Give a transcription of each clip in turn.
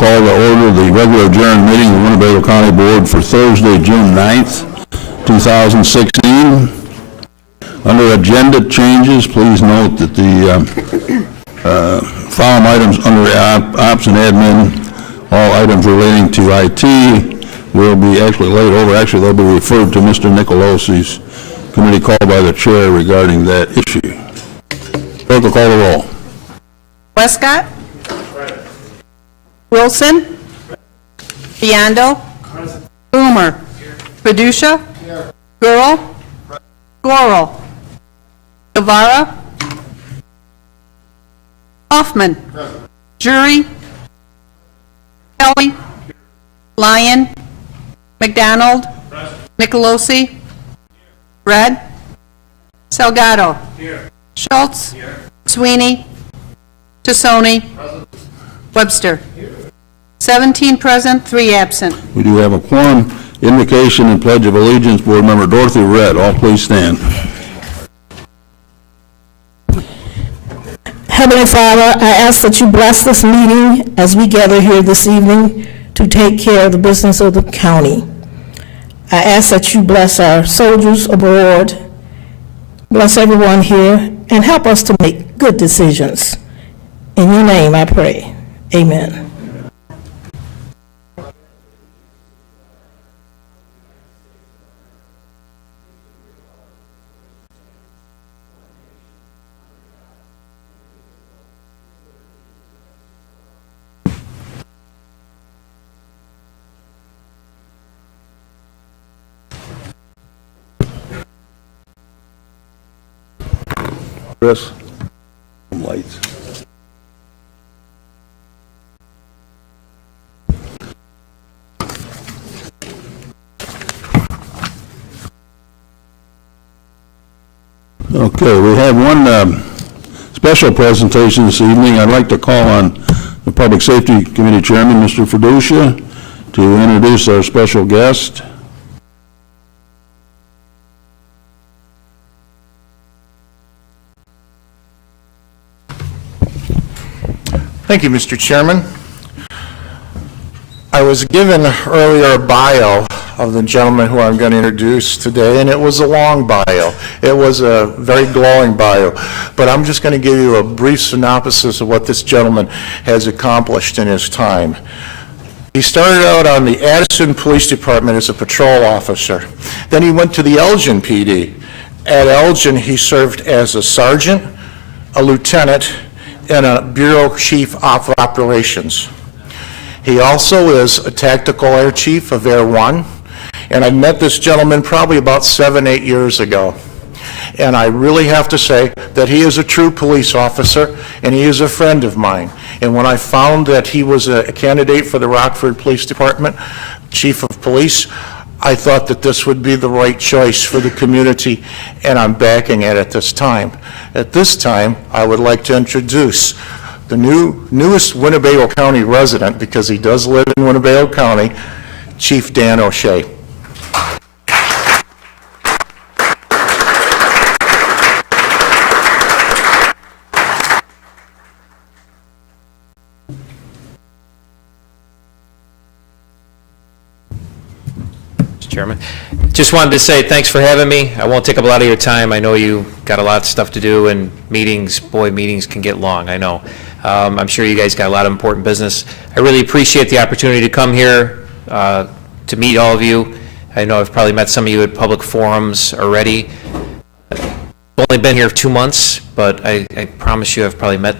call to order the regular adjourned meeting of the Winnebago County Board for Thursday, June 9th, 2016. Under agenda changes, please note that the following items under ops and admin, all items relating to IT, will be actually laid over. Actually, they'll be referred to Mr. Nicolosi's committee call by the chair regarding that issue. Clerk will call the roll. Westcott? Wilson? Biondo? Boomer? Padusha? Gurl? Gorel? Guevara? Hoffman? Jury? Kelly? Lyon? McDonald? Nicolosi? Red? Salgado? Schultz? Sweeney? Tassoni? Webster? 17 present, 3 absent. We do have a quorum. Invocation and Pledge of Allegiance, Board Member Dorothy Red. All please stand. Heavenly Father, I ask that you bless this meeting as we gather here this evening to take care of the business of the county. I ask that you bless our soldiers abroad, bless everyone here, and help us to make good decisions. In your name I pray. Amen. Chris, some lights. Okay, we have one special presentation this evening. I'd like to call on the Public Safety Committee Chairman, Mr. Padusha, to introduce our special guest. Thank you, Mr. Chairman. I was given earlier a bio of the gentleman who I'm going to introduce today, and it was a long bio. It was a very glowing bio, but I'm just going to give you a brief synopsis of what this gentleman has accomplished in his time. He started out on the Addison Police Department as a patrol officer. Then he went to the Elgin PD. At Elgin, he served as a sergeant, a lieutenant, and a bureau chief of operations. He also is a tactical air chief of Air 1, and I met this gentleman probably about 7-8 years ago. And I really have to say that he is a true police officer, and he is a friend of mine. And when I found that he was a candidate for the Rockford Police Department, chief of police, I thought that this would be the right choice for the community, and I'm backing it at this time. At this time, I would like to introduce the newest Winnebago County resident, because he does live in Winnebago County, Chief Dan O'Shea. Chairman. Just wanted to say thanks for having me. I won't take up a lot of your time. I know you got a lot of stuff to do, and meetings, boy, meetings can get long, I know. I'm sure you guys got a lot of important business. I really appreciate the opportunity to come here to meet all of you. I know I've probably met some of you at public forums already. I've only been here 2 months, but I promise you I've probably met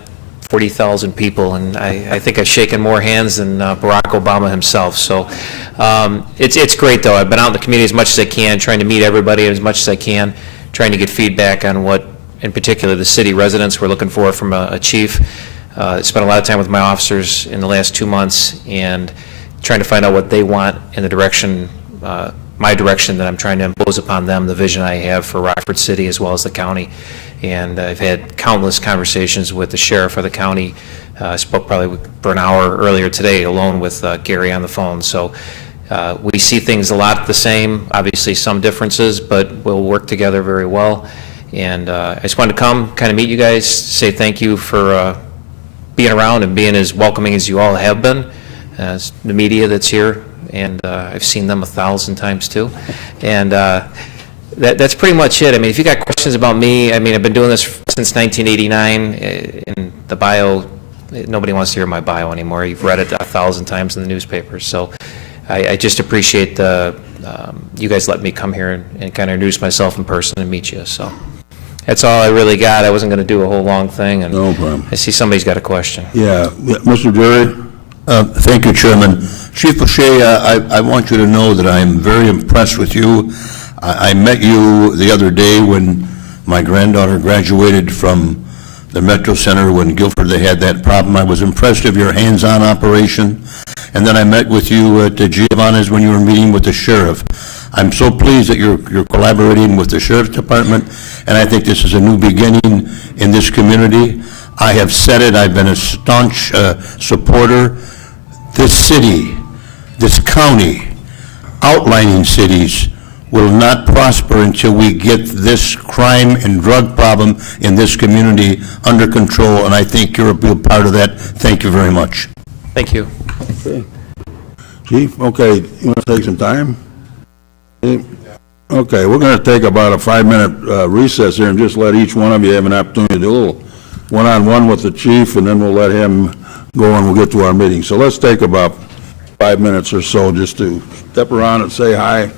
40,000 people, and I think I've shaken more hands than Barack Obama himself. So it's great, though. I've been out in the community as much as I can, trying to meet everybody as much as I can, trying to get feedback on what, in particular, the city residents were looking for from a chief. Spent a lot of time with my officers in the last 2 months and trying to find out what they want in the direction, my direction that I'm trying to impose upon them, the vision I have for Rockford City as well as the county. And I've had countless conversations with the sheriff of the county. I spoke probably for an hour earlier today alone with Gary on the phone. So we see things a lot the same, obviously some differences, but we'll work together very well. And I just wanted to come, kind of meet you guys, say thank you for being around and being as welcoming as you all have been. the media that's here, and I've seen them 1,000 times too. And that's pretty much it. I mean, if you got questions about me, I mean, I've been doing this since 1989, in the bio, nobody wants to hear my bio anymore. You've read it 1,000 times in the newspapers. So I just appreciate you guys letting me come here and kind of introduce myself in person and meet you. So that's all I really got. I wasn't going to do a whole long thing. And No problem. I see somebody's got a question. Yeah, Mr. Jerry? Thank you, Chairman. Chief O'Shea, I want you to know that I am very impressed with you. I met you the other day when my granddaughter graduated from the Metro Center when Guilford, they had that problem. I was impressed of your hands-on operation. And then I met with you at Giovanna's when you were meeting with the sheriff. I'm so pleased that you're collaborating with the sheriff's department, and I think this is a new beginning in this community. I have said it, I've been a staunch supporter. This city, this county, outlining cities will not prosper until we get this crime and drug problem in this community under control, and I think you're a big part of that. Thank you very much. Thank you. Okay. Chief, okay, you want to take some time? Okay, we're going to take about a 5-minute recess here and just let each one of you have an opportunity to do a little one-on-one with the chief, and then we'll let him go and we'll get to our meeting. So let's take about 5 minutes or so just to step around and say hi.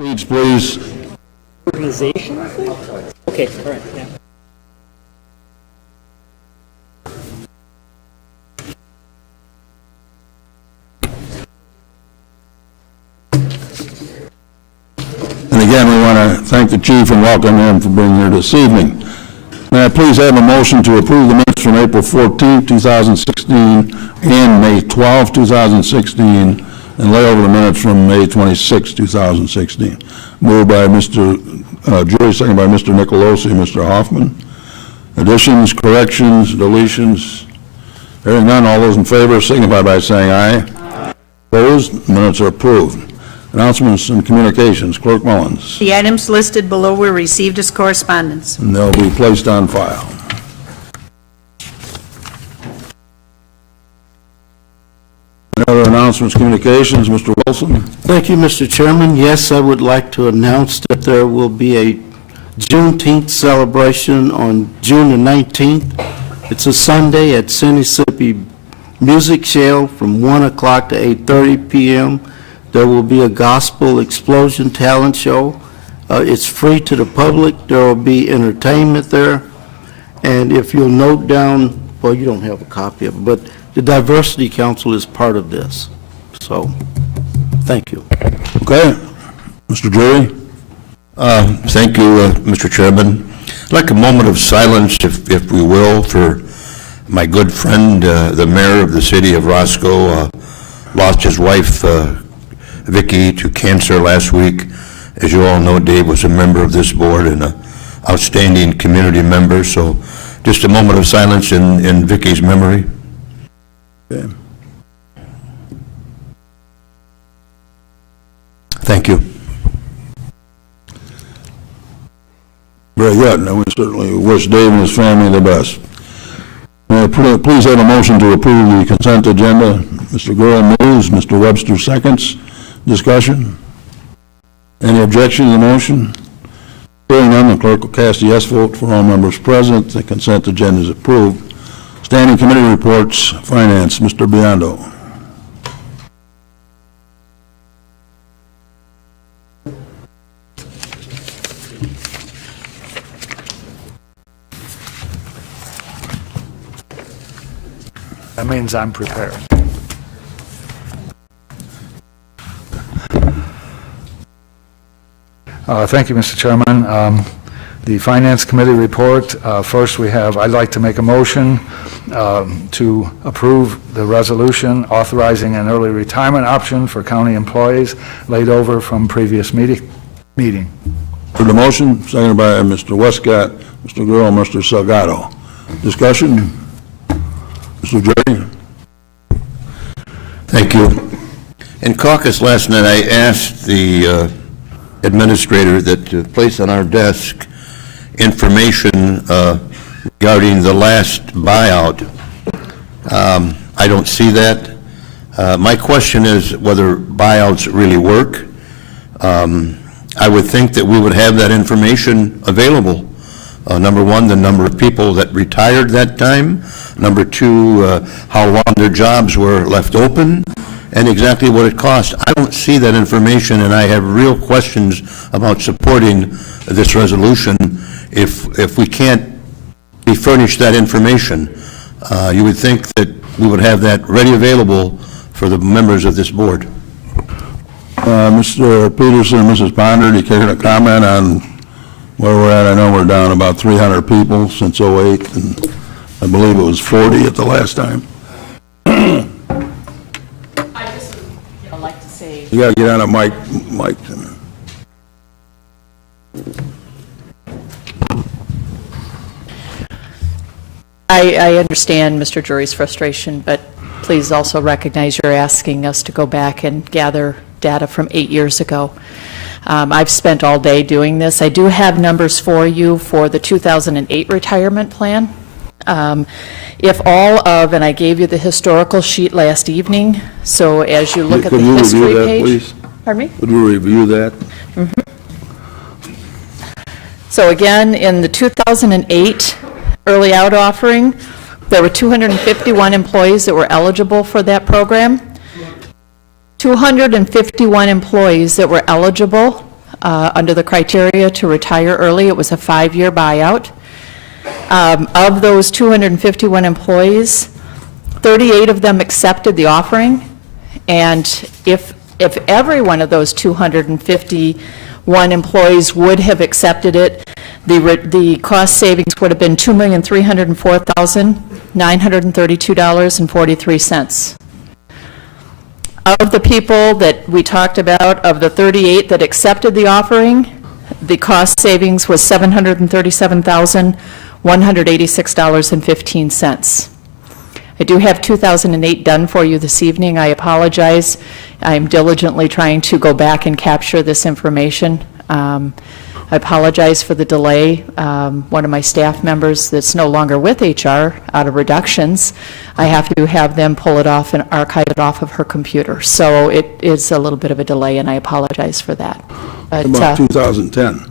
Seats, please. Organization, I think? Okay, all right, yeah. And again, we want to thank the chief and welcome him for being here this evening. May I please have a motion to approve the minutes from April 14, 2016, and May 12, 2016, and lay over the minutes from May 26, 2016. Moved by Mr. Jury, second by Mr. Nicolosi and Mr. Hoffman. Additions, corrections, deletions? Hearing none, all those in favor signify by saying aye. Opposed? Minutes are approved. Announcements and communications, Clerk Mullins. The items listed below were received as correspondence. And they'll be placed on file. Any other announcements, communications, Mr. Wilson? Thank you, Mr. Chairman. Yes, I would like to announce that there will be a Juneteenth celebration on June the 19th. It's a Sunday at Mississippi Music Shell from 1 o'clock to 8:30 p.m. There will be a gospel explosion talent show. It's free to the public. There will be entertainment there. And if you'll note down, well, you don't have a copy of it, but the Diversity Council is part of this. So, thank you. Okay. Mr. Jury? Thank you, Mr. Chairman. I'd like a moment of silence, if we will, for my good friend, the mayor of the city of Roscoe, lost his wife, Vicky, to cancer last week. As you all know, Dave was a member of this board and an outstanding community member, so just a moment of silence in Vicky's memory. Okay. Thank you. Very good. And we certainly wish Dave and his family the best. May I please have a motion to approve the consent agenda? Mr. Gurl moves, Mr. Webster seconds. Discussion? Any objection to the motion? Hearing none, the clerk will cast a yes vote for all members present. The consent agenda is approved. Standing committee reports, Finance, Mr. Biondo. That means I'm prepared. Thank you, Mr. Chairman. The Finance Committee report, first I'd like to make a motion to approve the resolution authorizing an early retirement option for county employees laid over from previous meeting. For the motion, seconded by Mr. Westcott, Mr. Gurl, and Mr. Salgado. Discussion? Mr. Jerry? Thank you. In caucus last night, I asked the administrator that to place on our desk information regarding the last buyout. I don't see that. My question is whether buyouts really work. I would think that we would have that information available. Number one, the number of people that retired that time. Number two, how long their jobs were left open, and exactly what it cost. I don't see that information, and I have real questions about supporting this resolution if we can't be furnished that information. You would think that we would have that ready available for the members of this board. Mr. Peterson and Mrs. Ponder, do you care to comment on where we're at? I know we're down about 300 people since '08, and I believe it was 40 at the last time. I just would like to say, You gotta get on a mic. I understand Mr. Jury's frustration, but please also recognize you're asking us to go back and gather data from 8 years ago. I've spent all day doing this. I do have numbers for you for the 2008 retirement plan. If all of, and I gave you the historical sheet last evening, so as you look at the history page. Please? Pardon me? Would you review that? So again, in the 2008 early out offering, there were 251 employees that were eligible for that program. 251 employees that were eligible. under the criteria to retire early. It was a 5-year buyout. Of those 251 employees, 38 of them accepted the offering, and if every one of those 251 employees would have accepted it, the cost savings would have been $2,304,932.43. Of the people that we talked about, of the 38 that accepted the offering, the cost savings was $737,186.15. I do have 2008 done for you this evening. I apologize. I'm diligently trying to go back and capture this information. I apologize for the delay. One of my staff members that's no longer with HR, out of reductions, I have to have them pull it off and archive it off of her computer. So it is a little bit of a delay, and I apologize for that. But, About 2010?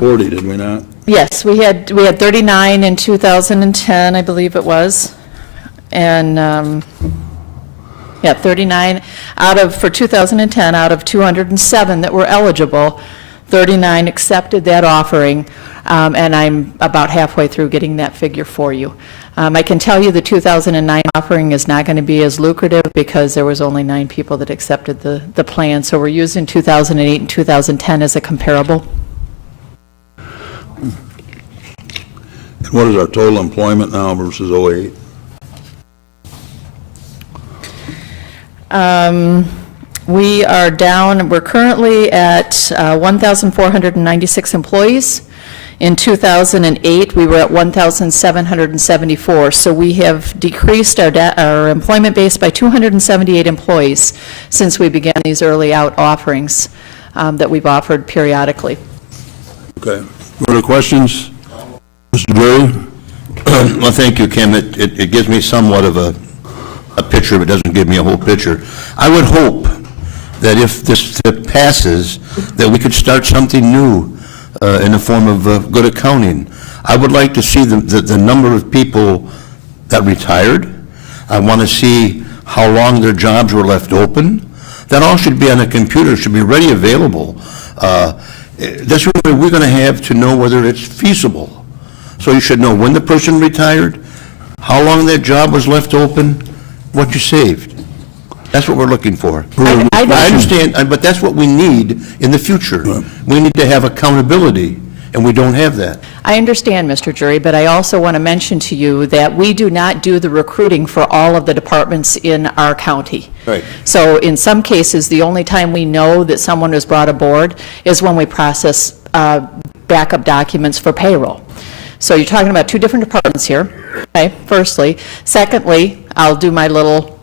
40, did we not? yes, we had 39 in 2010, I believe it was. And, 39 for 2010, out of 207 that were eligible, 39 accepted that offering, and I'm about halfway through getting that figure for you. I can tell you the 2009 offering is not going to be as lucrative because there was only 9 people that accepted the plan, so we're using 2008 and 2010 as a comparable. And what is our total employment now versus 08? We are down, we're currently at 1,496 employees. In 2008, we were at 1,774. So we have decreased our employment base by 278 employees since we began these early out offerings that we've offered periodically. Okay. Further questions? Mr. Drury? Well, thank you, Kim. It gives me somewhat of a picture, but doesn't give me a whole picture. I would hope that if this passes, that we could start something new in the form of good accounting. I would like to see the number of people that retired. I want to see how long their jobs were left open. That all should be on the computer, should be ready available. That's what we're going to have to know whether it's feasible. So you should know when the person retired, how long that job was left open, what you saved. That's what we're looking for. I understand, but that's what we need in the future. We need to have accountability, and we don't have that. I understand, Mr. Jury, but I also want to mention to you that we do not do the recruiting for all of the departments in our county. Right. So in some cases, the only time we know that someone is brought aboard is when we process backup documents for payroll. So you're talking about 2 different departments here, okay, firstly. Secondly, I'll do my little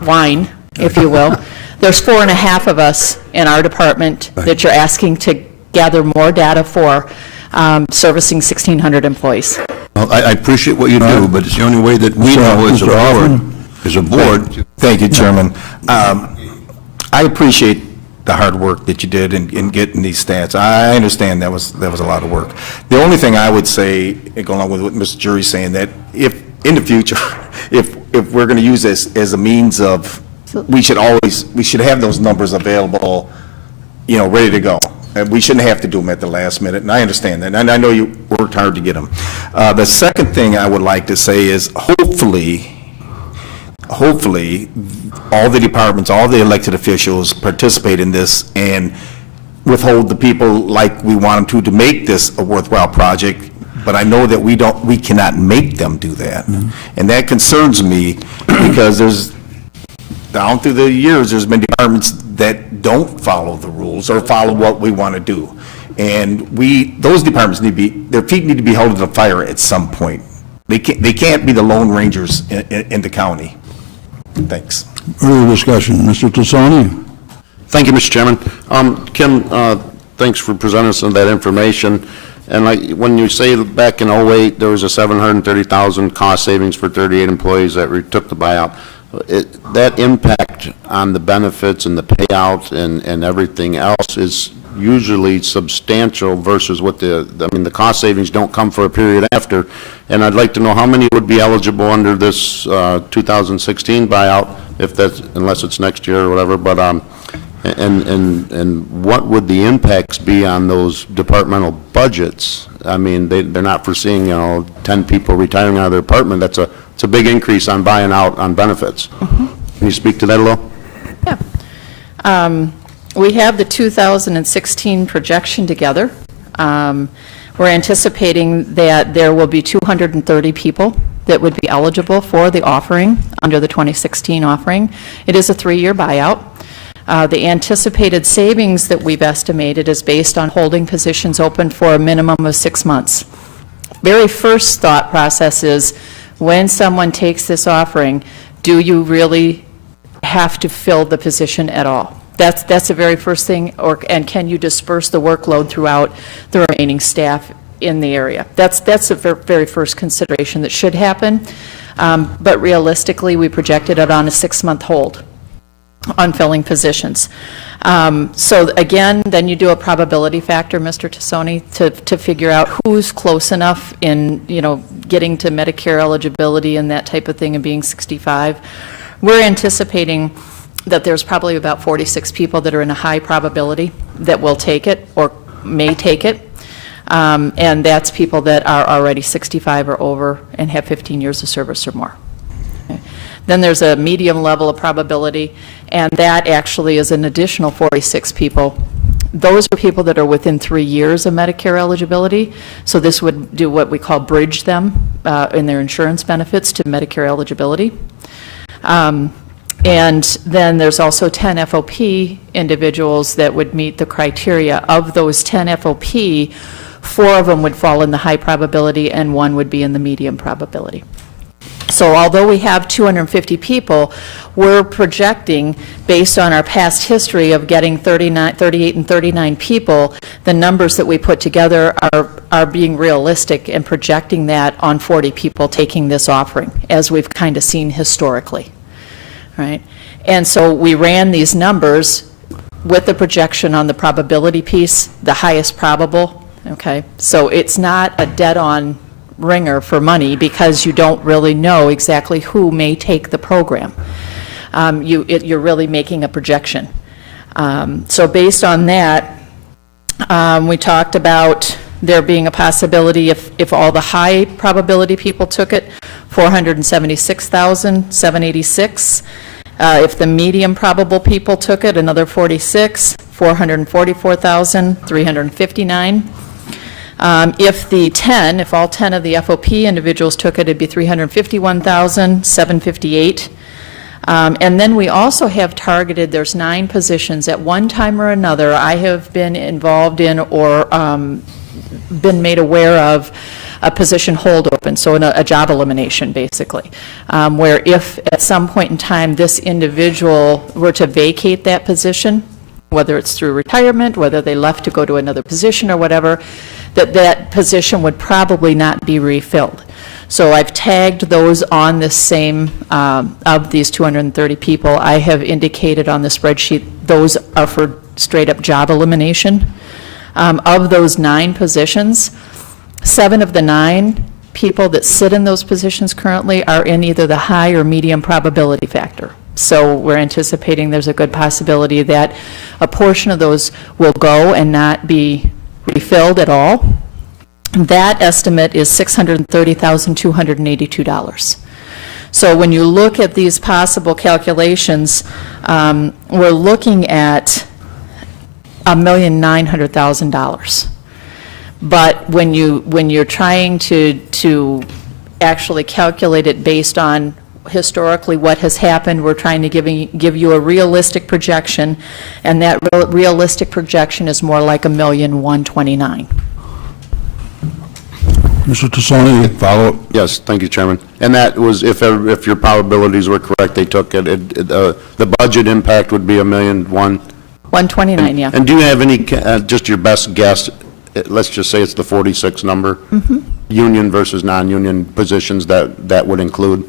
whine, if you will. There's 4.5 of us in our department that you're asking to gather more data for, servicing 1,600 employees. Well, I appreciate what you do, but it's the only way that we know as a board. Thank you, Chairman. I appreciate the hard work that you did in getting these stats. I understand that was a lot of work. The only thing I would say, going along with what Mr. Jury's saying, that if in the future, if we're going to use this as a means of, we should have those numbers available, ready to go. And we shouldn't have to do them at the last minute, and I understand that, and I know you worked hard to get them. The second thing I would like to say is hopefully, all the departments, all the elected officials participate in this and withhold the people like we want them to make this a worthwhile project, but I know that we cannot make them do that. Mm-hmm. And that concerns me because down through the years, there's been departments that don't follow the rules or follow what we want to do. And those departments their feet need to be held to the fire at some point. They can't be the Lone Rangers in the county. Thanks. Further discussion. Mr. Tassoni? Thank you, Mr. Chairman. Kim, thanks for presenting us that information. And when you say back in 08, there was a $730,000 cost savings for 38 employees that took the buyout, that impact on the benefits and the payout and everything else is usually substantial versus what the cost savings don't come for a period after. And I'd like to know how many would be eligible under this 2016 buyout, unless it's next year or whatever. But And what would the impacts be on those departmental budgets? I mean, they're not foreseeing, 10 people retiring out of their department. It's a big increase on buying out on benefits. Can you speak to that a little? Yeah. We have the 2016 projection together. We're anticipating that there will be 230 people that would be eligible for the offering, under the 2016 offering. It is a 3-year buyout. The anticipated savings that we've estimated is based on holding positions open for a minimum of 6 months. Very first thought process is, when someone takes this offering, do you really have to fill the position at all? That's the very first thing, and can you disperse the workload throughout the remaining staff in the area? That's the very first consideration that should happen. But realistically, we projected it on a 6-month hold on filling positions. So again, then you do a probability factor, Mr. Tassoni, to figure out who's close enough in, getting to Medicare eligibility and that type of thing and being 65. We're anticipating that there's probably about 46 people that are in a high probability that will take it or may take it. And that's people that are already 65 or over and have 15 years of service or more. Okay. Then there's a medium level of probability, and that actually is an additional 46 people. Those are people that are within 3 years of Medicare eligibility, so this would do what we call bridge them in their insurance benefits to Medicare eligibility. And then there's also 10 FOP individuals that would meet the criteria. Of those 10 FOP, 4 of them would fall in the high probability and 1 would be in the medium probability. So although we have 250 people, we're projecting, based on our past history of getting 38 and 39 people, the numbers that we put together are being realistic and projecting that on 40 people taking this offering, as we've kind of seen historically. Right? And so we ran these numbers with the projection on the probability piece, the highest probable, okay? So it's not a dead-on ringer for money because you don't really know exactly who may take the program. You're really making a projection. So based on that, we talked about there being a possibility if all the high probability people took it, 476,786. If the medium probable people took it, another 46, 444,359. If all 10 of the FOP individuals took it, it'd be 351,758. And then we also have targeted, there's 9 positions. At one time or another, I have been involved in or been made aware of a position hold open, so a job elimination, basically, where if at some point in time this individual were to vacate that position, whether it's through retirement, whether they left to go to another position or whatever, that position would probably not be refilled. So I've tagged those on this same, of these 230 people, I have indicated on the spreadsheet, those are for straight up job elimination. Of those 9 positions, 7 of the 9 people that sit in those positions currently are in either the high or medium probability factor. So we're anticipating there's a good possibility that a portion of those will go and not be refilled at all. That estimate is $630,282. So when you look at these possible calculations, we're looking at $1,900,000. But when you're trying to actually calculate it based on historically what has happened, we're trying to give you a realistic projection, and that realistic projection is more like $1,129,000. Mr. Tassoni, follow-up? Yes, thank you, Chairman. And that was, if your probabilities were correct, they took it, the budget impact would be $1,000,001. 129, yeah. And do you have any, just your best guess, let's just say it's the 46 number, union versus non-union positions that would include?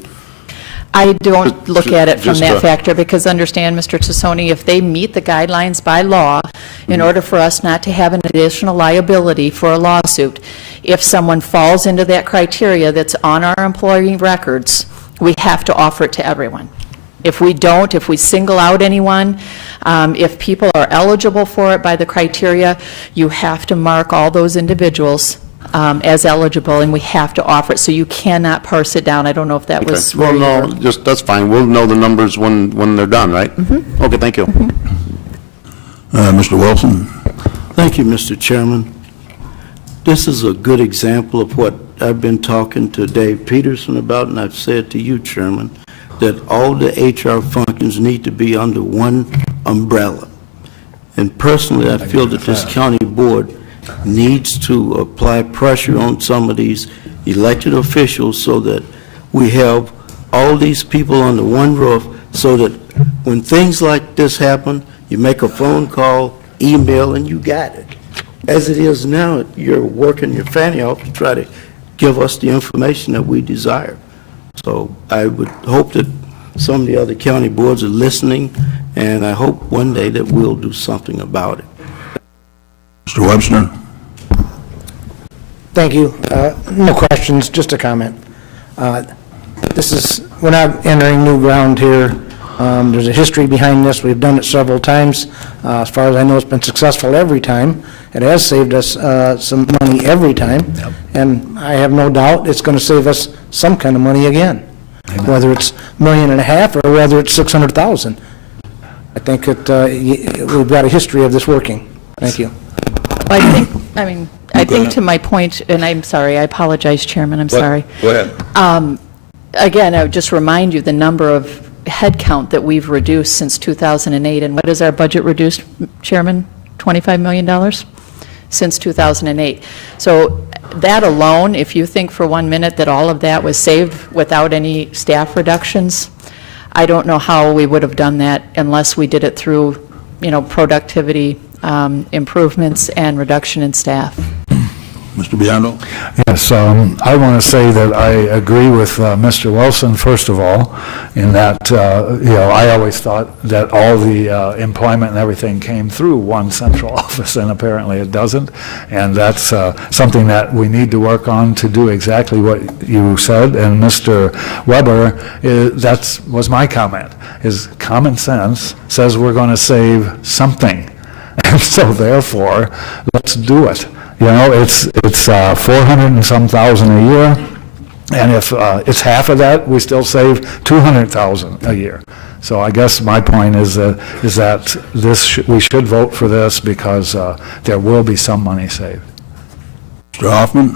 I don't look at it from Just that factor, because understand, Mr. Tassoni, if they meet the guidelines by law, in order for us not to have an additional liability for a lawsuit, if someone falls into that criteria that's on our employee records, we have to offer it to everyone. If we don't, if we single out anyone, if people are eligible for it by the criteria, you have to mark all those individuals as eligible, and we have to offer it, so you cannot parse it down. I don't know if that was... Well, no, just, that's fine. We'll know the numbers when they're done, right? Okay, thank you. Mr. Wilson? Thank you, Mr. Chairman. This is a good example of what I've been talking to Dave Peterson about, and I've said to you, Chairman, that all the HR functions need to be under one umbrella. And personally, I feel that this county board needs to apply pressure on some of these elected officials so that we have all these people under one roof, so that when things like this happen, you make a phone call, email, and you got it. As it is now, you're working your fanny off to try to give us the information that we desire. So I would hope that some of the other county boards are listening, and I hope one day that we'll do something about it. Mr. Webster? Thank you. No questions, just a comment. We're not entering new ground here. There's a history behind this. We've done it several times. As far as I know, it's been successful every time. It has saved us some money every time. Yep. And I have no doubt it's going to save us some kind of money again. Amen. Whether it's $1.5 million or whether it's $600,000. I think we've got a history of this working. Thank you. I think to my point, and I'm sorry, I apologize, Chairman, I'm sorry. Go ahead. Again, I would just remind you the number of headcount that we've reduced since 2008. And what is our budget reduced, Chairman? $25 million since 2008. So that alone, if you think for 1 minute that all of that was saved without any staff reductions, I don't know how we would have done that unless we did it through, productivity improvements and reduction in staff. Mr. Biondo? Yes, I want to say that I agree with Mr. Wilson, first of all, in that, I always thought that all the employment and everything came through one central office, and apparently it doesn't. And that's something that we need to work on to do exactly what you said. And Mr. Weber, that was my comment, is common sense says we're going to save something. And so therefore, let's do it. It's 400 and some thousand a year, and if it's half of that, we still save 200,000 a year. So I guess my point is that we should vote for this because there will be some money saved. Mr. Hoffman?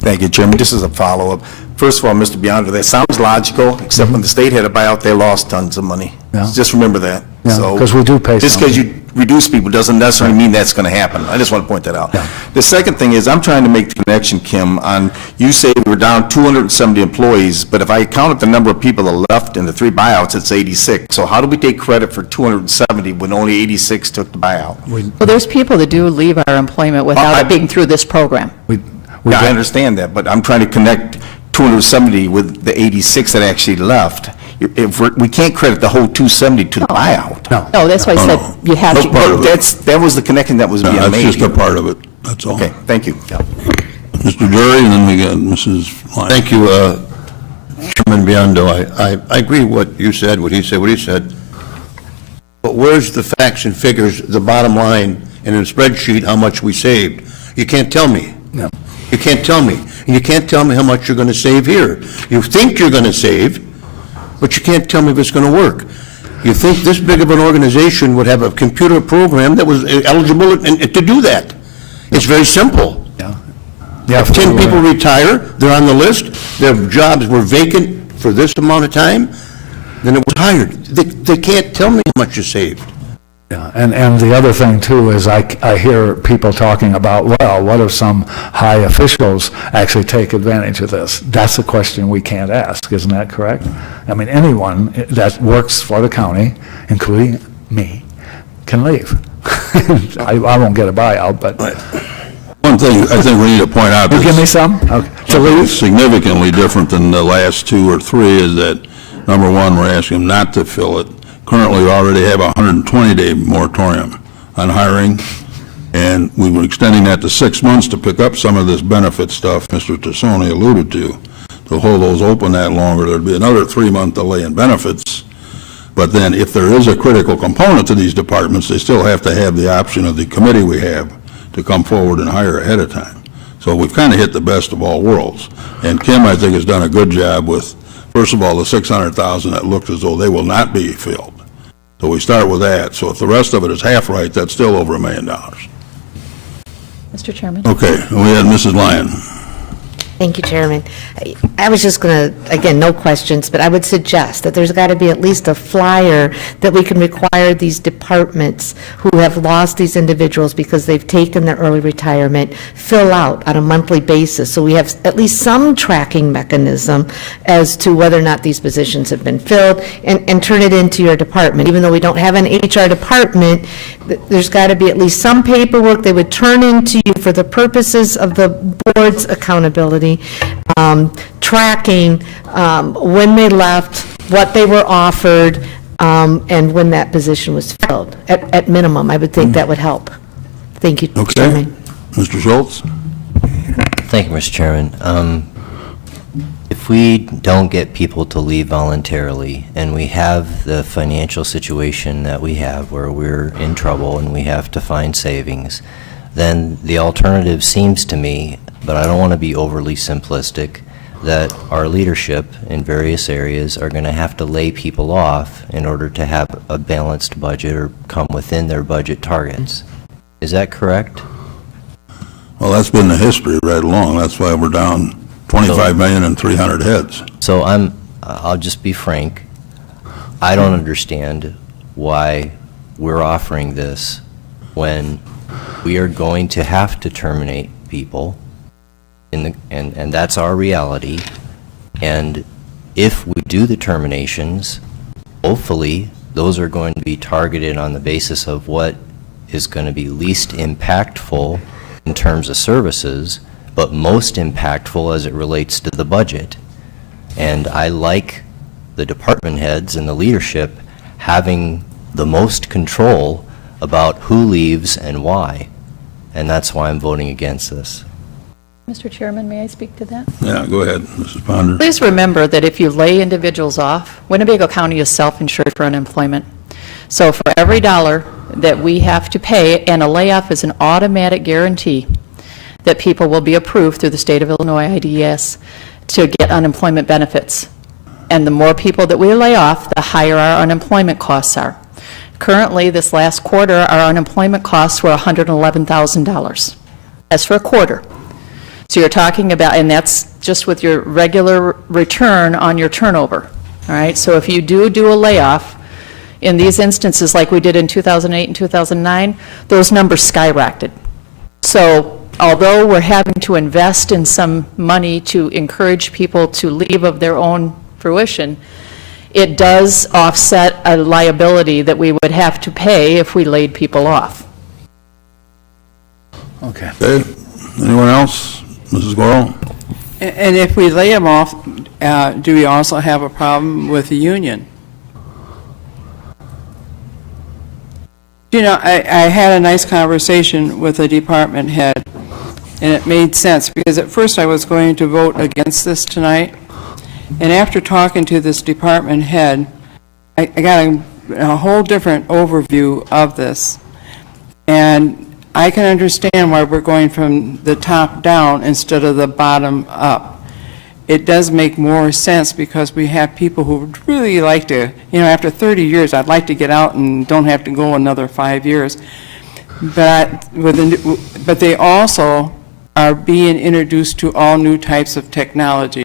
Thank you, Chairman. This is a follow-up. First of all, Mr. Biondo, that sounds logical, except when the state had a buyout, they lost tons of money. Yeah. Just remember that. Yeah, because we do pay just because you reduce people doesn't necessarily mean that's going to happen. I just want to point that out. Yeah. The second thing is I'm trying to make the connection, Kim, on you say we're down 270 employees, but if I counted the number of people that left in the 3 buyouts, it's 86. So how do we take credit for 270 when only 86 took the buyout? Well, there's people that do leave our employment without it being through this program. I understand that, but I'm trying to connect 270 with the 86 that actually left. If we can't credit the whole 270 to the buyout. No, that's why I said you have to. That was the connection that was being made. That's just a part of it, that's all. Okay, thank you. Mr. Drury, and then we got Mrs. Lyon. Thank you, Chairman Biondo. I agree what you said, what he said. But where's the facts and figures, the bottom line, in a spreadsheet, how much we saved? You can't tell me. No. You can't tell me. And you can't tell me how much you're going to save here. You think you're going to save, but you can't tell me if it's going to work. You think this big of an organization would have a computer program that was eligible to do that? It's very simple. Yeah. If 10 people retire, they're on the list, their jobs were vacant for this amount of time, then it was hired. They can't tell me how much you saved. Yeah, and the other thing, too, is I hear people talking about, well, what if some high officials actually take advantage of this? That's a question we can't ask, isn't that correct? I mean, anyone that works for the county, including me, can leave. I won't get a buyout, but... One thing I think we need to point out... You give me some? Okay. To leave? Significantly different than the last 2 or 3 is that, number one, we're asking them not to fill it. Currently, we already have a 120-day moratorium on hiring, and we were extending that to 6 months to pick up some of this benefit stuff Mr. Tassone alluded to. To hold those open that longer, there'd be another 3-month delay in benefits. But then if there is a critical component to these departments, they still have to have the option of the committee we have to come forward and hire ahead of time. So we've kind of hit the best of all worlds. And Kim, I think, has done a good job with, first of all, the 600,000 that looked as though they will not be filled. So we start with that. So if the rest of it is half right, that's still over $1 million. Mr. Chairman? Okay, and we had Mrs. Lyon. Thank you, Chairman. I was just going to, again, no questions, but I would suggest that there's got to be at least a flyer that we can require these departments who have lost these individuals because they've taken their early retirement, fill out on a monthly basis, so we have at least some tracking mechanism as to whether or not these positions have been filled, and turn it into your department. Even though we don't have an HR department, there's got to be at least some paperwork they would turn into you for the purposes of the board's accountability. Tracking when they left, what they were offered, and when that position was filled. At minimum, I would think that would help. Thank you, Okay. Chairman. Mr. Schultz? Thank you, Mr. Chairman. If we don't get people to leave voluntarily, and we have the financial situation that we have where we're in trouble and we have to find savings, then the alternative seems to me, but I don't want to be overly simplistic, that our leadership in various areas are going to have to lay people off in order to have a balanced budget or come within their budget targets. Is that correct? Well, that's been the history right along. That's why we're down 25 million and 300 heads. So I'll just be frank, I don't understand why we're offering this when we are going to have to terminate people, and that's our reality. And if we do the terminations, hopefully those are going to be targeted on the basis of what is going to be least impactful in terms of services, but most impactful as it relates to the budget. And I like the department heads and the leadership having the most control about who leaves and why. And that's why I'm voting against this. Mr. Chairman, may I speak to that? Yeah, go ahead, Mrs. Ponder. Please remember that if you lay individuals off, Winnebago County is self-insured for unemployment. So for every dollar that we have to pay, and a layoff is an automatic guarantee that people will be approved through the state of Illinois IDES to get unemployment benefits. And the more people that we lay off, the higher our unemployment costs are. Currently, this last quarter, our unemployment costs were $111,000. That's for a quarter. So you're talking about, and that's just with your regular return on your turnover, all right? So if you do a layoff, in these instances like we did in 2008 and 2009, those numbers skyrocketed. So although we're having to invest in some money to encourage people to leave of their own fruition, it does offset a liability that we would have to pay if we laid people off. Okay. Okay, anyone else? Mrs. Gorel? And if we lay them off, do we also have a problem with the union? You know, I had a nice conversation with a department head, and it made sense, because at first I was going to vote against this tonight, and after talking to this department head, I got a whole different overview of this, and I can understand why we're going from the top down instead of the bottom up. It does make more sense because we have people who would really like to, you know, after 30 years, I'd like to get out and don't have to go another 5 years. But they also are being introduced to all new types of technology.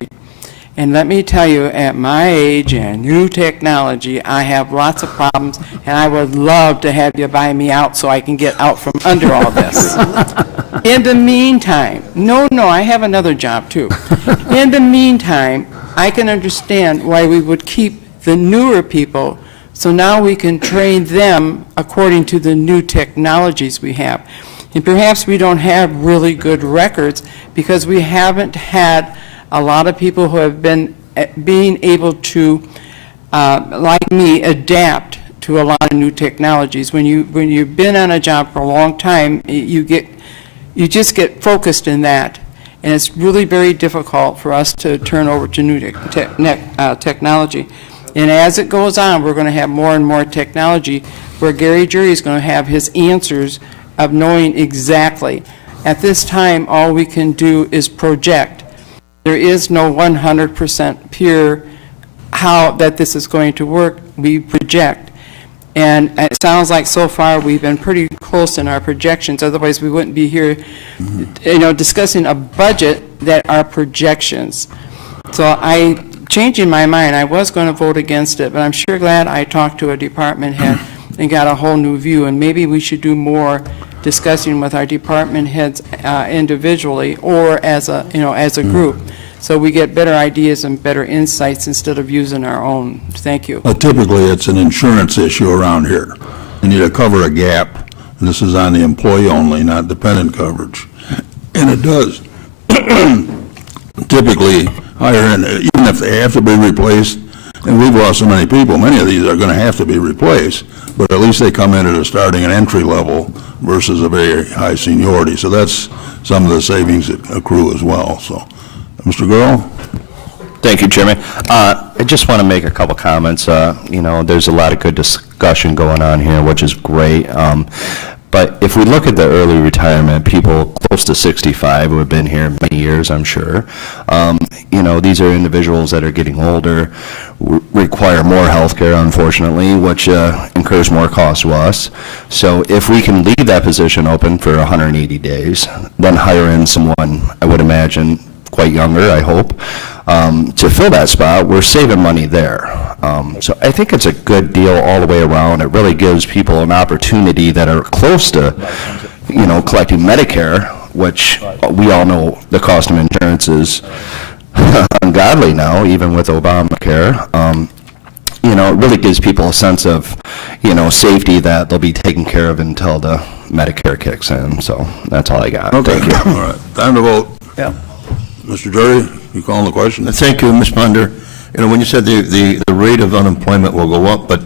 And let me tell you, at my age and new technology, I have lots of problems, and I would love to have you buy me out so I can get out from under all this. In the meantime, no, I have another job too. In the meantime, I can understand why we would keep the newer people, so now we can train them according to the new technologies we have. And perhaps we don't have really good records because we haven't had a lot of people who have been being able to, like me, adapt to a lot of new technologies. When you've been on a job for a long time, you just get focused in that, and it's really very difficult for us to turn over to new technology. And as it goes on, we're going to have more and more technology where Gary Jury is going to have his answers of knowing exactly. At this time, all we can do is project. There is no 100% pure how that this is going to work. We project. And it sounds like so far we've been pretty close in our projections, otherwise we wouldn't be here, discussing a budget that are projections. So changing my mind, I was going to vote against it, but I'm sure glad I talked to a department head and got a whole new view, and maybe we should do more discussing with our department heads individually or as a group, so we get better ideas and better insights instead of using our own. Thank you. Typically, it's an insurance issue around here. You need to cover a gap, and this is on the employee only, not dependent coverage. And it does typically higher, and even if they have to be replaced, and we've lost so many people, many of these are going to have to be replaced, but at least they come in at a starting and entry level versus a very high seniority. So that's some of the savings that accrue as well. So, Mr. Gurl? Thank you, Chairman. I just want to make a couple comments. There's a lot of good discussion going on here, which is great. But if we look at the early retirement, people close to 65 who have been here many years, I'm sure, these are individuals that are getting older, require more health care, unfortunately, which incurs more cost to us. So if we can leave that position open for 180 days, then hire in someone, I would imagine, quite younger, I hope, to fill that spot, we're saving money there. So I think it's a good deal all the way around. It really gives people an opportunity that are close to, collecting Medicare, which we all know the cost of insurance is ungodly now, even with Obamacare. It really gives people a sense of, safety that they'll be taken care of until the Medicare kicks in. So that's all I got. Okay. Thank you. All right. Time to vote. Yeah. Mr. Jury, you calling the question? Thank you, Ms. Ponder. When you said the rate of unemployment will go up, but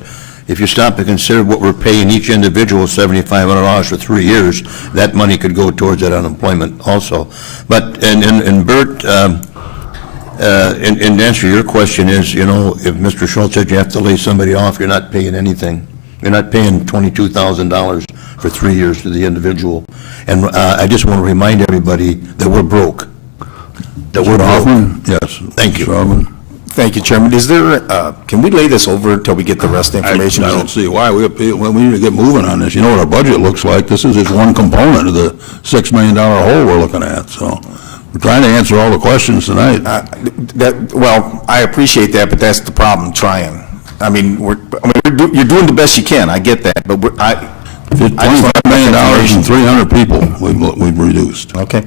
if you stop to consider what we're paying each individual, $7,500 for 3 years, that money could go towards that unemployment also. But, and Bert, in answer to your question is, if Mr. Schultz said you have to lay somebody off, you're not paying anything. You're not paying $22,000 for 3 years to the individual. And I just want to remind everybody that we're broke. That we're Hoffman? Yes. Thank you. Thank you, Chairman. Is there, can we lay this over until we get the rest of the information? I don't see why. We need to get moving on this. You know what our budget looks like. This is just one component of the $6 million hole we're looking at. So we're trying to answer all the questions tonight. Well, I appreciate that, but that's the problem, trying. You're doing the best you can. I get that, but $25 million and 300 people we've reduced. Okay.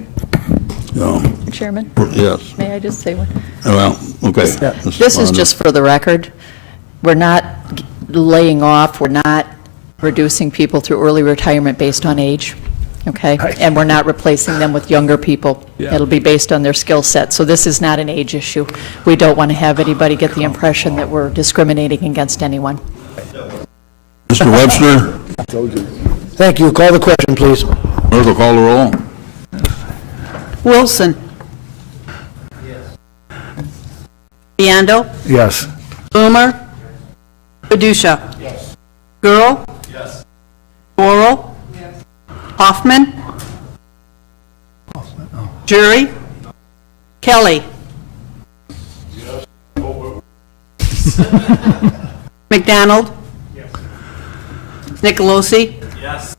Chairman? Yes. May I just say one? Well, okay. This is just for the record. We're not laying off, we're not reducing people through early retirement based on age, okay? And we're not replacing them with younger people. It'll be based on their skill set. So this is not an age issue. We don't want to have anybody get the impression that we're discriminating against anyone. Mr. Webster? Thank you. Call the question, please. Clerk will call the roll. Wilson. Biondo. Yes. Boomer. Padusha. Yes. Gurl. Yes. Oral. Yes. Hoffman. Jury. Kelly. McDonald. Yes. Nicolosi. Yes.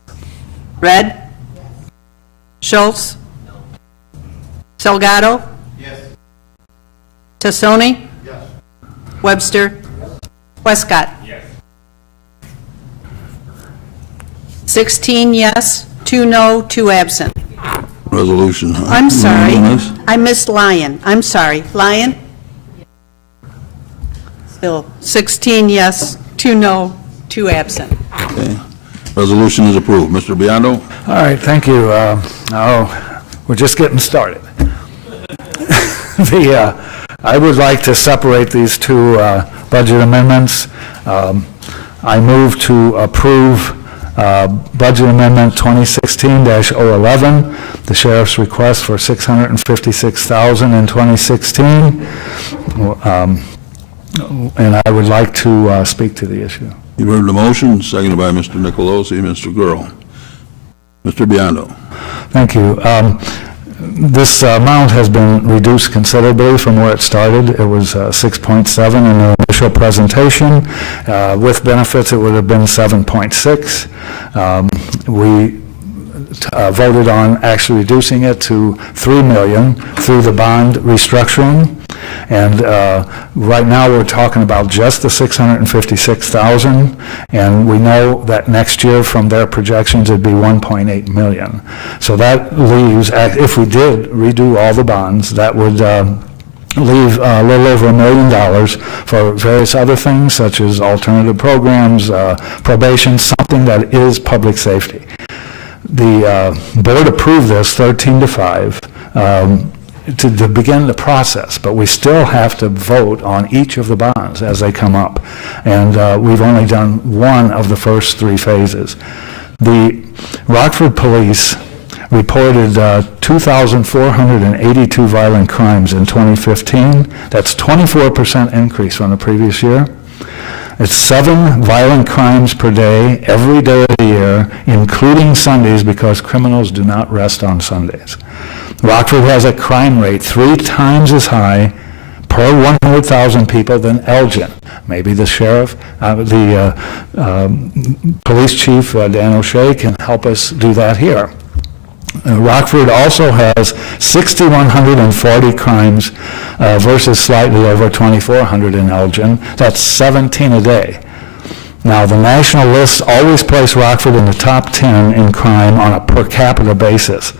Red. Schultz. Salgado. Yes. Tassoni. Yes. Webster. Westcott. Yes. 16 yes, 2 no, 2 absent. Resolution. I'm sorry, I missed Lyon. I'm sorry. Lyon? Still, 16 yes, 2 no, 2 absent. Okay. Resolution is approved. Mr. Biondo? All right, thank you. Now, we're just getting started. I would like to separate these two budget amendments. I move to approve Budget Amendment 2016-011, the sheriff's request for $656,000 in 2016. and I would like to speak to the issue. You've heard the motion, seconded by Mr. Nicolosi, Mr. Gurl. Mr. Biondo. Thank you. This amount has been reduced considerably from where it started. It was 6.7 in the initial presentation. With benefits, it would have been 7.6. We voted on actually reducing it to $3 million through the bond restructuring. And right now, we're talking about just the $656,000, and we know that next year, from their projections, it'd be $1.8 million. So that leaves, if we did redo all the bonds, that would leave a little over $1 million for various other things, such as alternative programs, probation, something that is public safety. The board approved this 13-5. To begin the process, but we still have to vote on each of the bonds as they come up. And we've only done one of the first three phases. The Rockford Police reported 2,482 violent crimes in 2015. That's 24% increase from the previous year. It's 7 violent crimes per day, every day of the year, including Sundays, because criminals do not rest on Sundays. Rockford has a crime rate 3 times as high per 100,000 people than Elgin. Maybe the sheriff, the police chief, Dan O'Shea, can help us do that here. Rockford also has 6,140 crimes versus slightly over 2,400 in Elgin. That's 17 a day. Now, the national lists always place Rockford in the top 10 in crime on a per capita basis.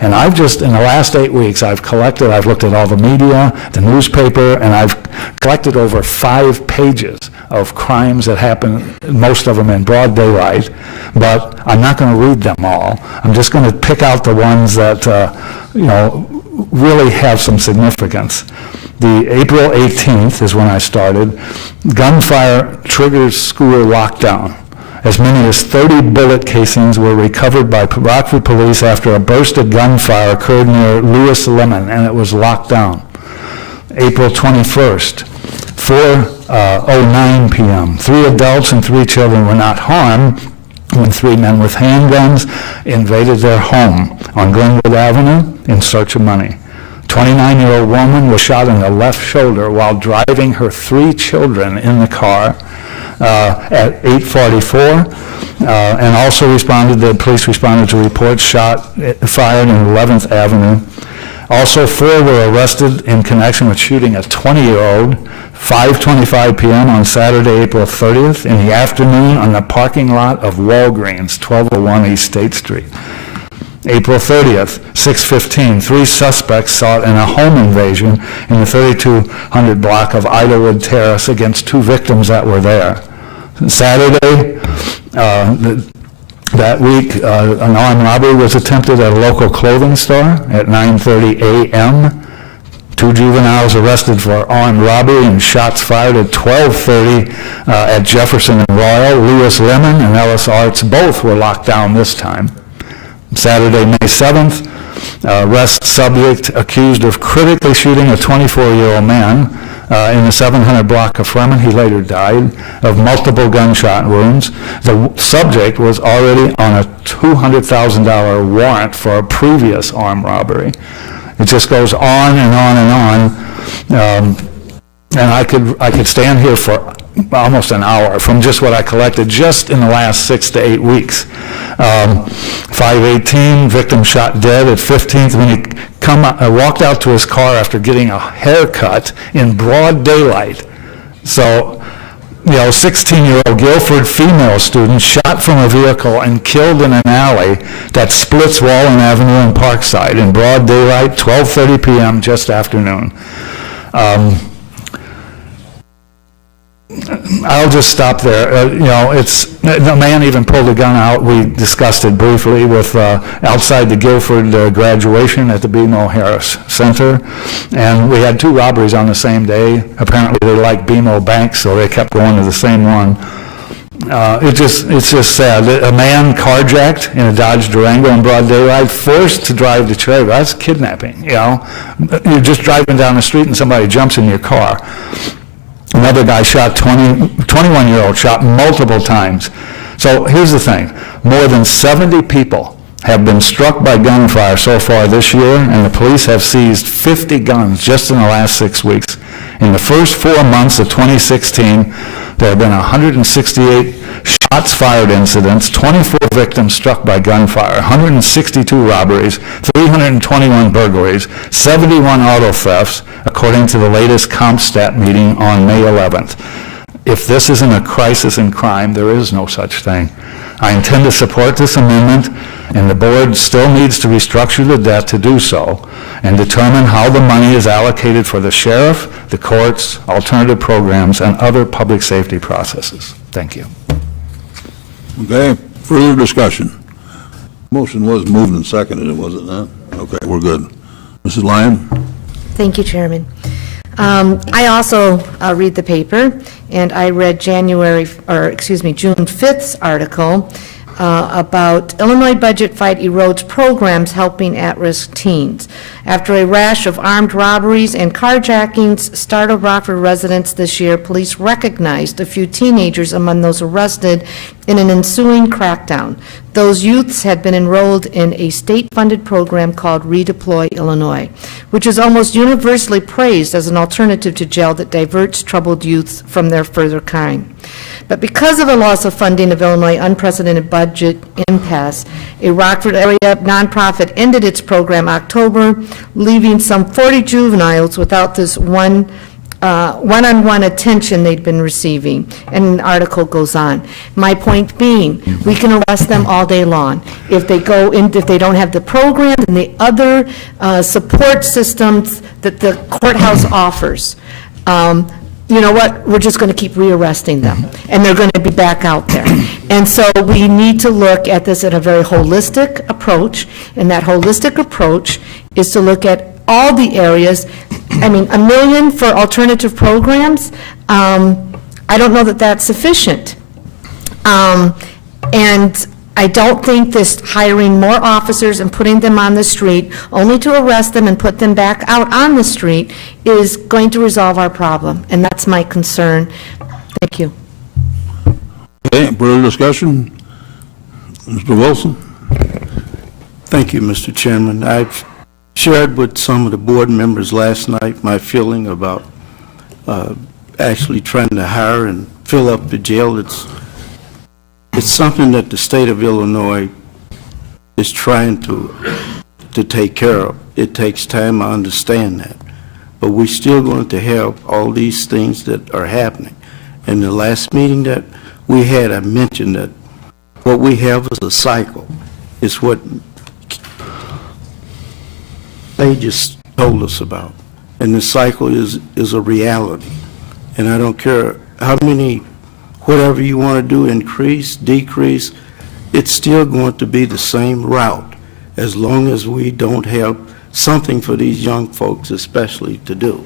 And I've just, in the last 8 weeks, I've looked at all the media, the newspaper, and I've collected over 5 pages of crimes that happen, most of them in broad daylight, but I'm not going to read them all. I'm just going to pick out the ones that, really have some significance. The April 18th is when I started. Gunfire triggers school lockdown. As many as 30 bullet casings were recovered by Rockford police after a burst of gunfire occurred near Lewis Lemon, and it was locked down. April 21st, 4:09 p.m. 3 adults and 3 children were not harmed when 3 men with handguns invaded their home on Glenwood Avenue in search of money. 29-year-old woman was shot in the left shoulder while driving her 3 children in the car. At 8:44, and also the police responded to reports fired in 11th Avenue. Also, 4 were arrested in connection with shooting a 20-year-old, 5:25 p.m. on Saturday, April 30th, in the afternoon on the parking lot of Walgreens, 1201 East State Street. April 30th, 6:15, 3 suspects sought in a home invasion in the 3200 block of Idlewood Terrace against 2 victims that were there. Saturday, that week, an armed robbery was attempted at a local clothing store at 9:30 a.m. 2 juveniles arrested for armed robbery and shots fired at 12:30 at Jefferson and Royal. Lewis Lemon and Ellis Arts both were locked down this time. Saturday, May 7th, arrest subject accused of critically shooting a 24-year-old man in the 700 block of Freeman. He later died of multiple gunshot wounds. The subject was already on a $200,000 warrant for a previous armed robbery. It just goes on and on and on. And I could stand here for almost an hour from just what I collected just in the last 6 to 8 weeks. 5:18, victim shot dead at 15th when he walked out to his car after getting a haircut in broad daylight. So, 16-year-old Guilford female student shot from a vehicle and killed in an alley that splits Wallen Avenue and Parkside in broad daylight, 12:30 p.m., just afternoon. I'll just stop there. The man even pulled a gun out. We discussed it briefly with outside the Guilford graduation at the BMO Harris Center, and we had 2 robberies on the same day. Apparently, they like BMO banks, so they kept going to the same one. It's just sad. A man carjacked in a Dodge Durango in broad daylight, forced to drive the trailer. That's kidnapping. You're just driving down the street and somebody jumps in your car. Another guy shot 21-year-old, shot multiple times. So here's the thing. More than 70 people have been struck by gunfire so far this year, and the police have seized 50 guns just in the last 6 weeks. In the first 4 months of 2016, there have been 168 shots fired incidents, 24 victims struck by gunfire, 162 robberies, 321 burglaries, 71 auto thefts, according to the latest CompStat meeting on May 11th. If this isn't a crisis in crime, there is no such thing. I intend to support this amendment, and the board still needs to restructure the debt to do so and determine how the money is allocated for the sheriff, the courts, alternative programs, and other public safety processes. Thank you. Okay, further discussion. Motion was moved and seconded, was it not? Okay, we're good. Mrs. Lyon? Thank you, Chairman. I also read the paper, and I read June 5th's article about Illinois budget fight erodes programs helping at-risk teens. After a rash of armed robberies and carjackings startled Rockford residents this year, police recognized a few teenagers among those arrested in an ensuing crackdown. Those youths had been enrolled in a state-funded program called Redeploy Illinois, which is almost universally praised as an alternative to jail that diverts troubled youths from their further crime. But because of the loss of funding of Illinois' unprecedented budget impasse, a Rockford area nonprofit ended its program October, leaving some 40 juveniles without this one-on-one attention they'd been receiving. And an article goes on. My point being, we can arrest them all day long. If they don't have the program and the other support systems that the courthouse offers, you know what, we're just going to keep rearresting them, and they're going to be back out there. And so we need to look at this in a very holistic approach, and that holistic approach is to look at all the areas. I mean, $1 million for alternative programs, I don't know that that's sufficient. And I don't think this hiring more officers and putting them on the street, only to arrest them and put them back out on the street, is going to resolve our problem, and that's my concern. Thank you. Okay, further discussion? Mr. Wilson? Thank you, Mr. Chairman. I've shared with some of the board members last night my feeling about actually trying to hire and fill up the jail. It's something that the state of Illinois is trying to take care of. It takes time, I understand that. But we're still going to have all these things that are happening. In the last meeting that we had, I mentioned that what we have is a cycle. It's what they just told us about. And the cycle is a reality. And I don't care how many, whatever you want to do, increase, decrease, it's still going to be the same route as long as we don't have something for these young folks especially to do.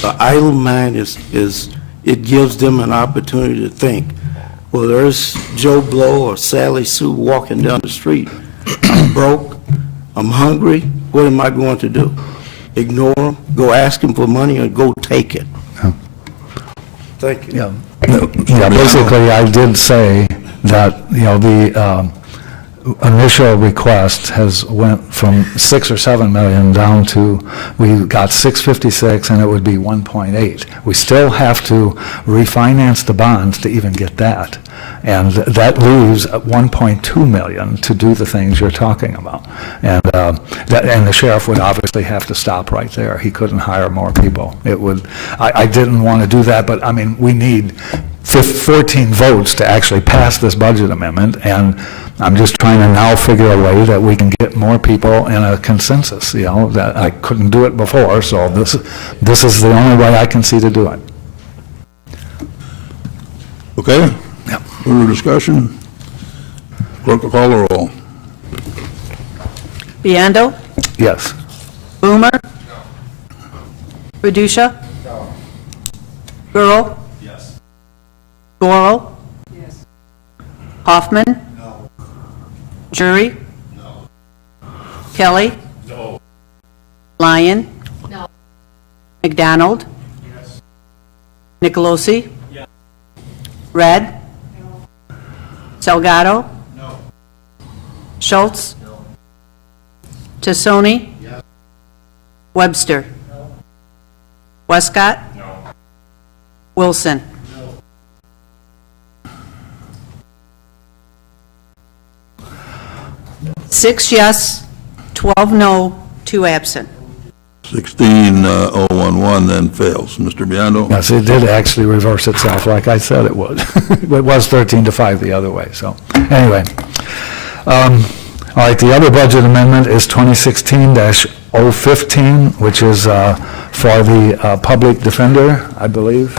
The idle mind it gives them an opportunity to think, well, there's Joe Blow or Sally Sue walking down the street. I'm broke, I'm hungry, what am I going to do? Ignore them, go ask them for money, or go take it? Thank you. Yeah, basically, I did say that, the initial request has went from 6 or 7 million down to, we got 656, and it would be 1.8. We still have to refinance the bonds to even get that. And that leaves 1.2 million to do the things you're talking about. And and the sheriff would obviously have to stop right there. He couldn't hire more people. I didn't want to do that, but I mean, we need 14 votes to actually pass this budget amendment, and I'm just trying to now figure a way that we can get more people in a consensus, that I couldn't do it before, so this is the only way I can see to do it. Okay? Yeah. Further discussion? Clerk will call the roll. Biondo? Yes. Boomer? Radusha? Gurl? Yes. Goro? Yes. Hoffman? No. Jury? No. Kelly? No. Lyon? No. McDonald? Yes. Nicolosi? Red? Salgado? Schultz? Tassoni? Webster? Westcott? Wilson? Six yes, 12 no, 2 absent. 16011 then fails. Mr. Biondo? Yes, it did actually reverse itself, like I said it would. It was 13-5 the other way, so, anyway. All right, the other budget amendment is 2016-015, which is for the public defender, I believe,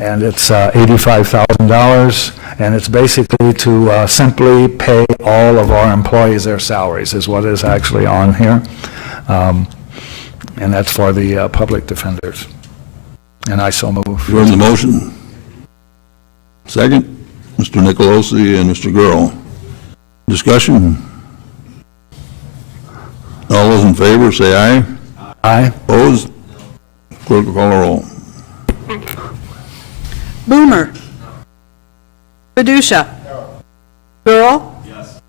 and it's $85,000, and it's basically to simply pay all of our employees their salaries, is what is actually on here. And that's for the public defenders. And I so move. You heard the motion? Second? Mr. Nicolosi and Mr. Gurl. Discussion? All those in favor, say aye. Aye. Opposed? Clerk will call the roll. Boomer? Badusha? Gurl? Yes.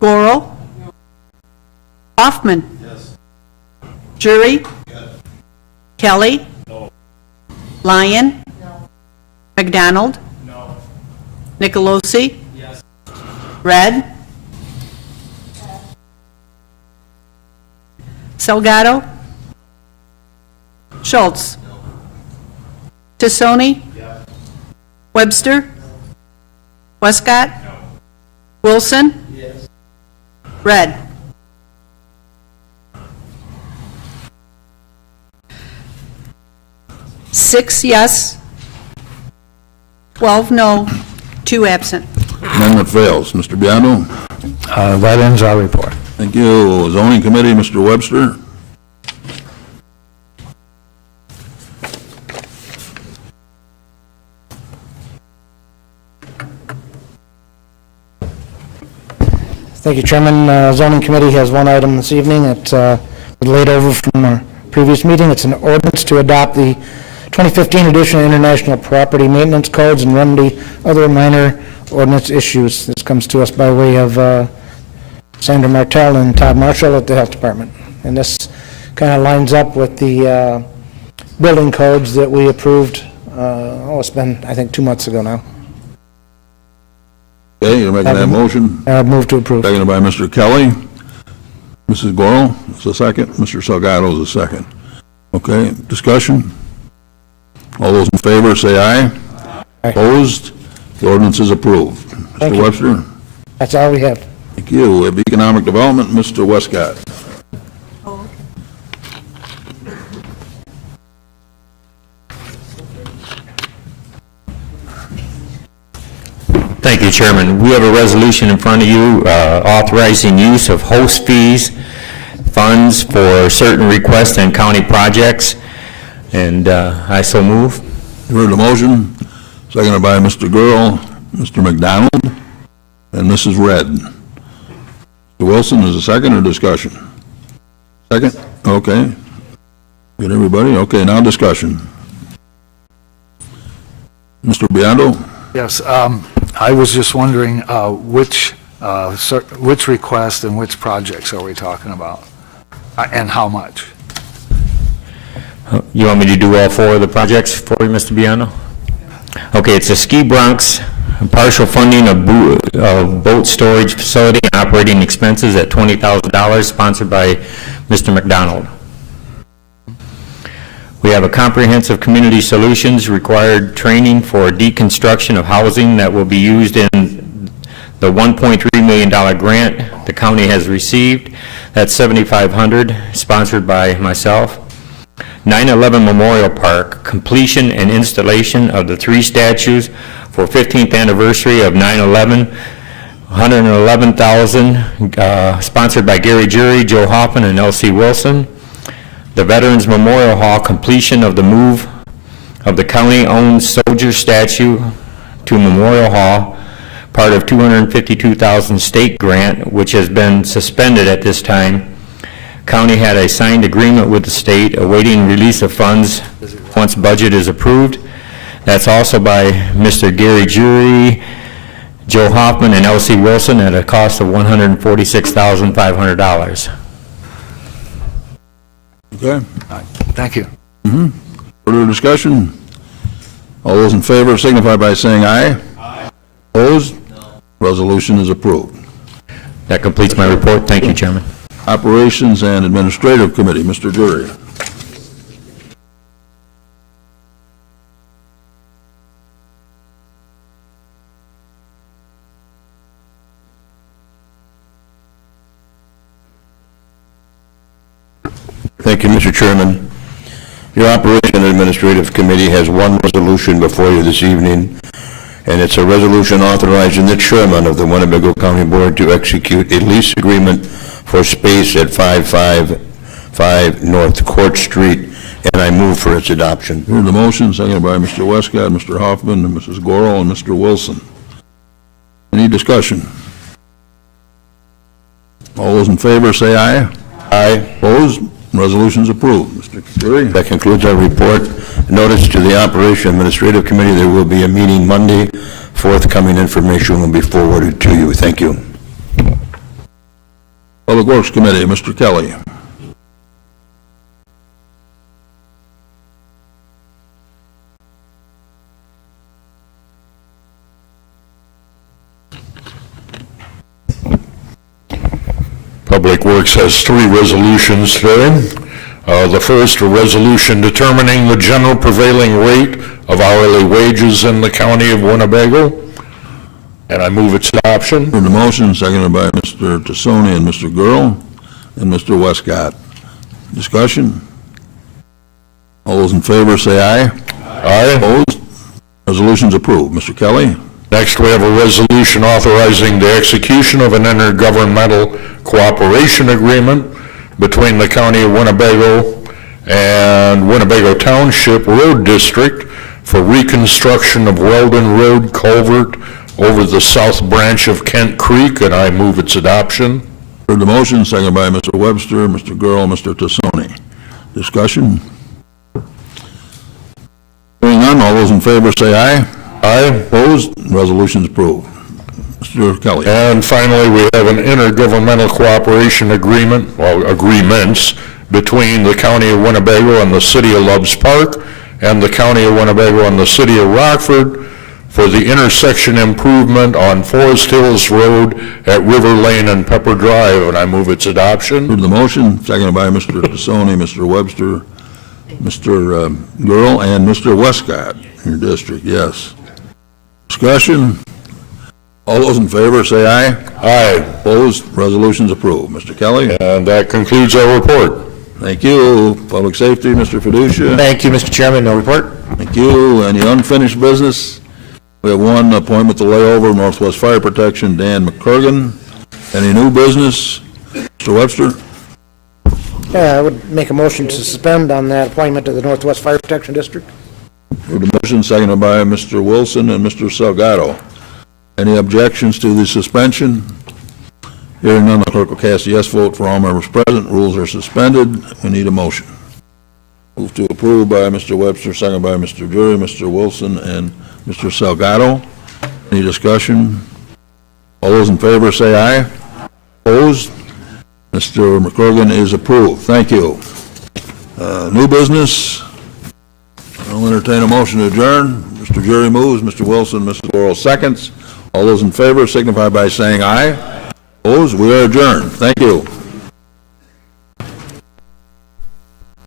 Gorel? Hoffman? Yes. Jury? Yes. Kelly? No. Lyon? No. McDonald? No. Nicolosi? Yes. Red? Salgado? Schultz? No. Tassoni? Yes. Webster? No. Westcott? No. Wilson? Yes. Red? Six yes, 12 no, 2 absent. Amendment fails. Mr. Biondo? That ends our report. Thank you. Zoning Committee, Mr. Webster? Thank you, Chairman. Zoning Committee has one item this evening. It's laid over from our previous meeting. It's an ordinance to adopt the 2015 edition of International Property Maintenance Codes and remedy other minor ordinance issues. This comes to us by way of Sandra Martell and Todd Marshall at the Health Department. And this kind of lines up with the building codes that we approved, it's been, I think, 2 months ago now. Okay, you're making that motion? Move to approve. Seconded by Mr. Kelly. Mrs. Gorel is a second. Mr. Salgado is a second. Okay, discussion? All those in favor, say aye. Aye. Opposed? The ordinance is approved. Thank Mr. you. Webster? That's all we have. Thank you. We have Economic Development, Mr. Westcott. Thank you, Chairman. We have a resolution in front of you authorizing use of host fees, funds for certain requests and county projects, and I so move. You heard the motion, seconded by Mr. Gurl, Mr. McDonald, and Mrs. Red. Mr. Wilson, is a second or discussion? Second? Okay. Get everybody? Okay, now discussion. Mr. Biondo? Yes, I was just wondering which request and which projects are we talking about? And how much? You want me to do all 4 of the projects for you, Mr. Biondo? Okay, it's a ski Bronx, partial funding of boat storage facility and operating expenses at $20,000, sponsored by Mr. McDonald. We have a comprehensive community solutions required training for deconstruction of housing that will be used in the $1.3 million grant the county has received. That's $7,500, sponsored by myself. 9/11 Memorial Park, completion and installation of the 3 statues for 15th anniversary of 9/11, $111,000, sponsored by Gary Jury, Joe Hoffman, and L.C. Wilson. The Veterans Memorial Hall, completion of the move of the county-owned soldier statue to Memorial Hall, part of $252,000 state grant, which has been suspended at this time. County had a signed agreement with the state awaiting release of funds once budget is approved. That's also by Mr. Gary Jury, Joe Hoffman, and L.C. Wilson at a cost of $146,500. Okay. Thank you. Further discussion? All those in favor signify by saying aye. Aye. Opposed? No. Resolution is approved. That completes my report. Thank you, Chairman. Operations and Administrative Committee, Mr. Jury. Thank you, Mr. Chairman. Your Operation and Administrative Committee has one resolution before you this evening, and it's a resolution authorizing the chairman of the Winnebago County Board to execute a lease agreement for space at 555 North Court Street, and I move for its adoption. Heard the motion, seconded by Mr. Westcott, Mr. Hoffman, and Mrs. Gorel, and Mr. Wilson. Any discussion? All those in favor say aye. Aye. Opposed? Resolution's approved. Mr. Jury? That concludes our report. Notice to the Operation Administrative Committee, there will be a meeting Monday. Forthcoming information will be forwarded to you. Thank you. Public Works Committee, Mr. Kelly. Public Works has three resolutions today. The first, a resolution determining the general prevailing rate of hourly wages in the county of Winnebago, and I move its adoption. Heard the motion, seconded by Mr. Tassoni and Mr. Gurl and Mr. Westcott. Discussion? All those in favor say aye. Aye. Opposed? Resolution's approved. Mr. Kelly? Next, we have a resolution authorizing the execution of an intergovernmental cooperation agreement between the County of Winnebago and Winnebago Township Road District for reconstruction of Weldon Road culvert over the south branch of Kent Creek, and I move its adoption. Heard the motion, seconded by Mr. Webster, Mr. Gurl, Mr. Tassoni. Discussion? Hearing none, all those in favor say aye. Aye. Opposed? Resolution's approved. Mr. Kelly. And finally, we have an intergovernmental cooperation agreement, well, agreements, between the County of Winnebago and the City of Loves Park, and the County of Winnebago and the City of Rockford for the intersection improvement on Forest Hills Road at River Lane and Pepper Drive, and I move its adoption. Heard the motion, seconded by Mr. Tassoni, Mr. Webster, Mr. Gurl, and Mr. Westcott, in your district, yes. Discussion? All those in favor say aye. Aye. Opposed? Resolution's approved. Mr. Kelly? And that concludes our report. Thank you. Public Safety, Mr. Fiducia? Thank you, Mr. Chairman. No report. Thank you. Any unfinished business? We have one appointment to layover, Northwest Fire Protection, Dan McCurgan. Any new business? Mr. Webster? Yeah, I would make a motion to suspend on that appointment to the Northwest Fire Protection District. Heard the motion, seconded by Mr. Wilson and Mr. Salgado. Any objections to the suspension? Hearing none, the clerk will cast a yes vote for all members present. Rules are suspended. We need a motion. Move to approve by Mr. Webster, seconded by Mr. Jury, Mr. Wilson, and Mr. Salgado. Any discussion? All those in favor say aye. Opposed? Mr. McCurgan is approved. Thank you. New business? I'll entertain a motion to adjourn. Mr. Jury moves, Mr. Wilson, Mrs. Laurel seconds. All those in favor signify by saying aye. Opposed? We are adjourned. Thank you.